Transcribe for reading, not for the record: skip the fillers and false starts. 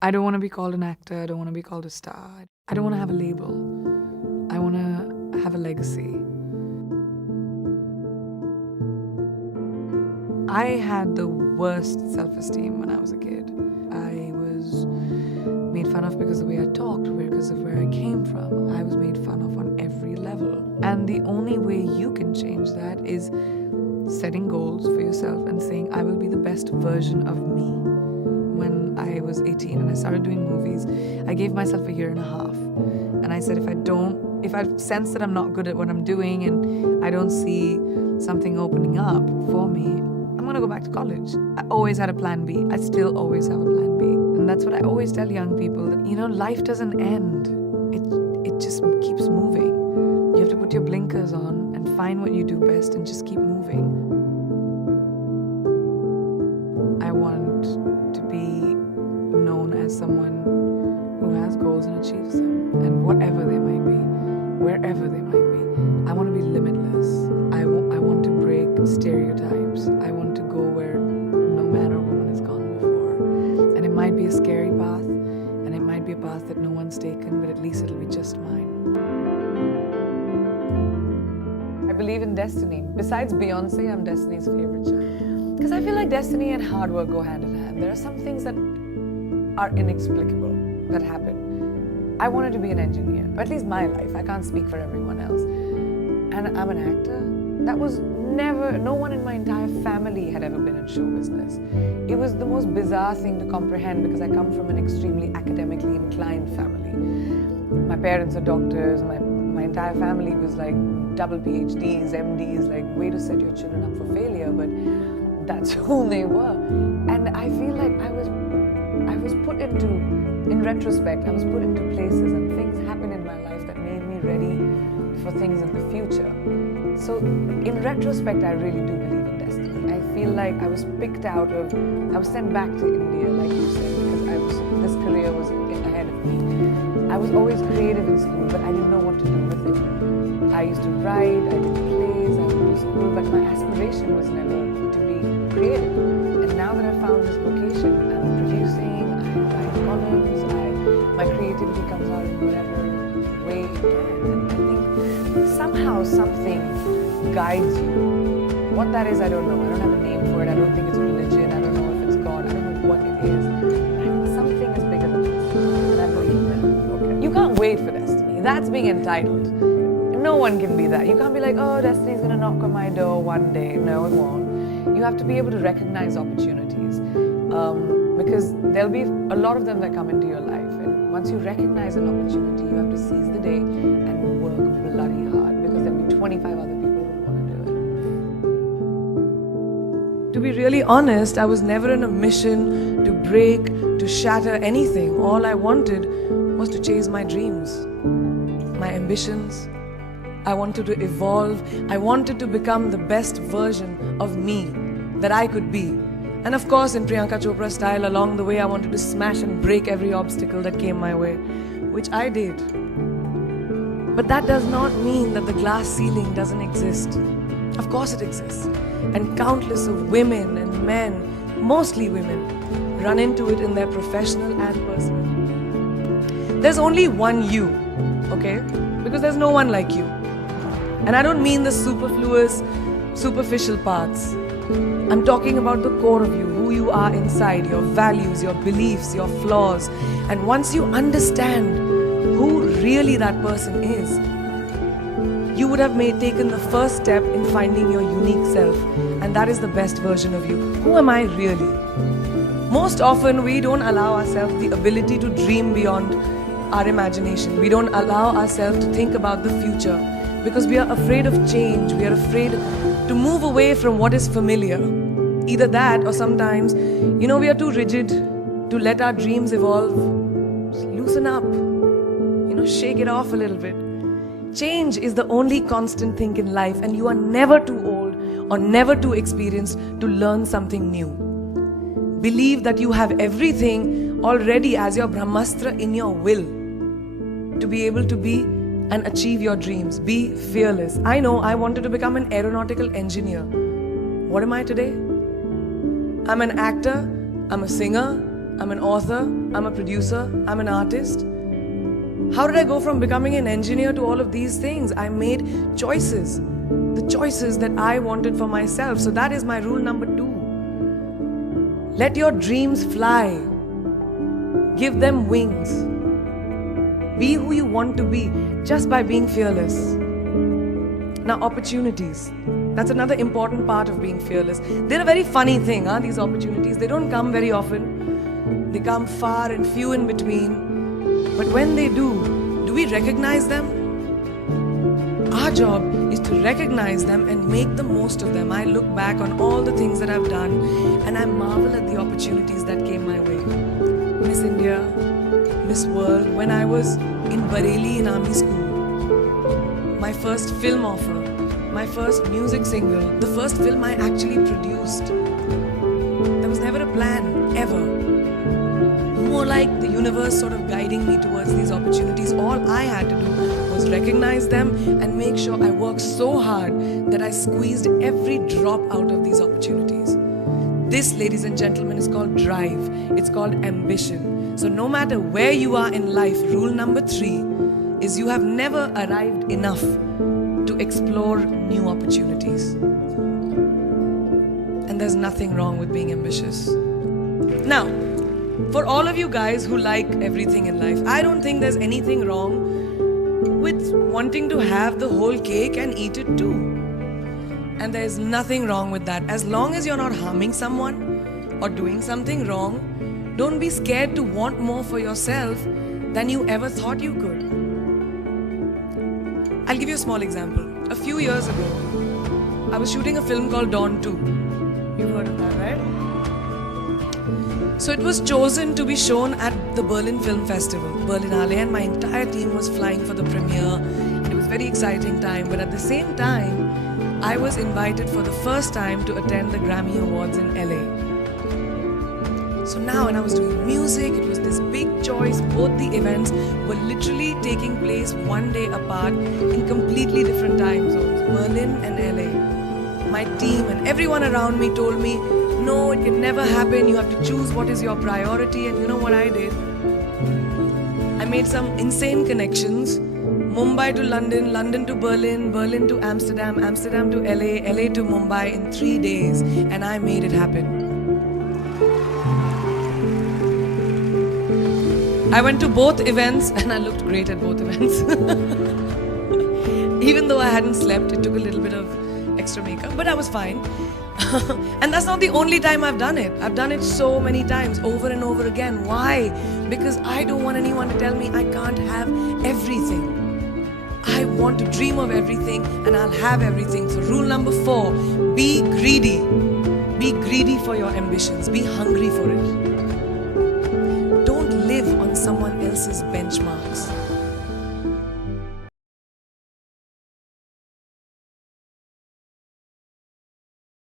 I don't want to be called an actor. I don't want to be called a star. I don't want to have a label. I want to have a legacy. I had the worst self-esteem when I was a kid. I was made fun of because of the way I talked, because of where I came from. I was made fun of on every level. And the only way you can change that is setting goals for yourself and saying, I will be the best version of me. When I was 18 and I started doing movies, I gave myself a year and a half. And I said, if I sense that I'm not good at what I'm doing and I don't see something opening up for me, I'm gonna go back to college. I always had a plan B. I still always have a plan B. And that's what I always tell young people, that, life doesn't end. It just keeps moving. You have to put your blinkers on and find what you do best and just keep moving. I want to be known as someone who has goals and achieves them. And whatever they might be, wherever they might be, I want to be limitless. I want to break stereotypes. I want to go where no man or woman has gone before. And it might be a scary path, and it might be a path that no one's taken, but at least it'll be just mine. I believe in destiny. Besides Beyonce, I'm Destiny's favorite child. Because I feel like destiny and hard work go hand in hand. There are some things that are inexplicable that happen. I wanted to be an engineer, or at least my life. I can't speak for everyone else. And I'm an actor. That was no one in my entire family had ever been in show business. It was the most bizarre thing to comprehend because I come from an extremely academically inclined family. My parents are doctors, my entire family was like double PhDs, MDs, like way to set your children up for failure, but that's who they were. And I feel like I was put into, in retrospect, I was put into places and things happened in my life that made me ready for things in the future. So in retrospect, I really do believe in destiny. I feel like I was picked out of, I was sent back to India, like you said, because this career was ahead of me. I was always creative in school, but I didn't know what to do with it. I used to write, I did plays, I would do school, but my aspiration was never to be creative. And now that I've found this vocation, I'm producing, I write columns, my creativity comes out in whatever way it can. And I think somehow something guides you. What that is, I don't know. I don't have a name for it. I don't think it's a religion. I don't know if it's God. I don't know what it is. But I think something is bigger than us. And I believe that. Okay. You can't wait for destiny. That's being entitled. No one can be that. You can't be like, oh, destiny's going to knock on my door one day. No, it won't. You have to be able to recognize opportunities. Because there'll be a lot of them that come into your life. And once you recognize an opportunity, you have to seize the day and work bloody hard. Because there'll be 25 other people who want to do it. To be really honest, I was never in a mission to break, to shatter anything. All I wanted was to chase my dreams, my ambitions. I wanted to evolve. I wanted to become the best version of me that I could be. And of course, in Priyanka Chopra style, along the way, I wanted to smash and break every obstacle that came my way, which I did. But that does not mean that the glass ceiling doesn't exist. Of course it exists. And countless of women and men, mostly women, run into it in their professional and personal. There's only one you, okay? Because there's no one like you. And I don't mean the superfluous, superficial parts. I'm talking about the core of you, who you are inside, your values, your beliefs, your flaws. And once you understand who really that person is, you would have taken the first step in finding your unique self. And that is the best version of you. Who am I really? Most often, we don't allow ourselves the ability to dream beyond our imagination. We don't allow ourselves to think about the future because we are afraid of change. We are afraid to move away from what is familiar. Either that or sometimes, we are too rigid to let our dreams evolve. Just loosen up, shake it off a little bit. Change is the only constant thing in life, and you are never too old or never too experienced to learn something new. Believe that you have everything already as your Brahmastra in your will to be able to be and achieve your dreams. Be fearless. I know I wanted to become an aeronautical engineer. What am I today? I'm an actor, I'm a singer, I'm an author, I'm a producer, I'm an artist. How did I go from becoming an engineer to all of these things? I made choices. The choices that I wanted for myself. So that is my rule number 2. Let your dreams fly. Give them wings. Be who you want to be just by being fearless. Now, opportunities. That's another important part of being fearless. They're a very funny thing, these opportunities. They don't come very often. They come far and few in between. But when they do we recognize them? Our job is to recognize them and make the most of them. I look back on all the things that I've done and I marvel at the opportunities that came my way. Miss India, Miss World, when I was in Bareilly in army school. My first film offer, my first music single, the first film I actually produced. There was never a plan, ever. More like the universe sort of guiding me towards these opportunities. All I had to do was recognize them and make sure I worked so hard that I squeezed every drop out of these opportunities. This, ladies and gentlemen, is called drive. It's called ambition. So no matter where you are in life, rule number 3 is you have never arrived enough to explore new opportunities. And there's nothing wrong with being ambitious. Now, for all of you guys who like everything in life, I don't think there's anything wrong with wanting to have the whole cake and eat it too. And there's nothing wrong with that. As long as you're not harming someone or doing something wrong, don't be scared to want more for yourself than you ever thought you could. I'll give you a small example. A few years ago, I was shooting a film called Dawn 2. You've heard of that, right? So it was chosen to be shown at the Berlin Film Festival, Berlinale, and my entire team was flying for the premiere. And it was a very exciting time. But at the same time, I was invited for the first time to attend the Grammy Awards in LA. So now when I was doing music, it was this big choice. Both the events were literally taking place one day apart in completely different time zones, Berlin and LA. My team and everyone around me told me, no, it can never happen. You have to choose what is your priority. And you know what I did? I made some insane connections. Mumbai to London, London to Berlin, Berlin to Amsterdam, Amsterdam to LA, LA to Mumbai in 3 days. And I made it happen. I went to both events and I looked great at both events. Even though I hadn't slept, it took a little bit of extra makeup, but I was fine. And that's not the only time I've done it. I've done it so many times, over and over again. Why? Because I don't want anyone to tell me I can't have everything. I want to dream of everything and I'll have everything. So rule number 4, be greedy. Be greedy for your ambitions. Be hungry for it. Don't live on someone else's benchmarks.